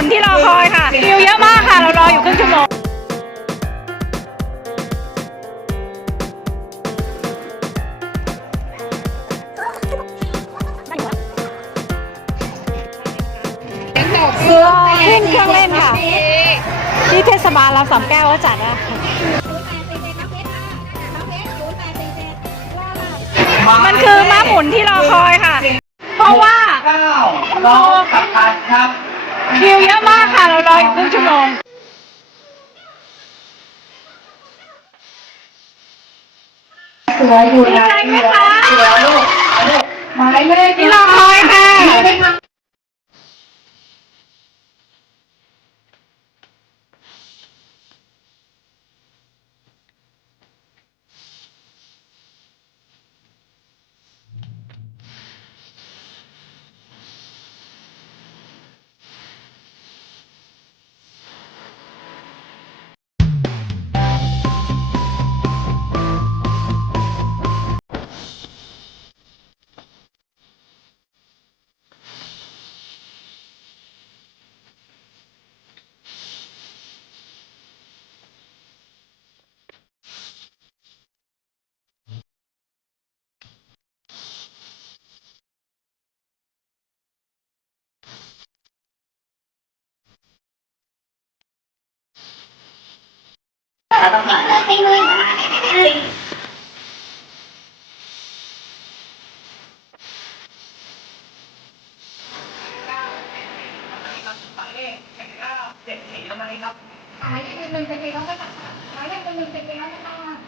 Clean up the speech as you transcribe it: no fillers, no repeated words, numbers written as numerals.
มุนที่รอคอยค่ะคิวเยอะมากค่ะเรารออยู่ครึ่งชั่วโมงขึ้นเครื่องเล่นค่ะที่เทศบาลเราสามแก้วก็จัดนะมันคือม้าหมุนที่รอคอยค่ะเพราะว่าน้องขับทันครับคิวเยอะมากค่ะเรารออยู่ครึ่งชั่วโมงเสืออยู่ไหนเสือลูกหมายเลขที่รอคอยค่ะต้องผ่านหมายเลขหนึ่งเป็นน้องก็ตัดหมายเลขหนึ่งเป็นน้องก็ตัด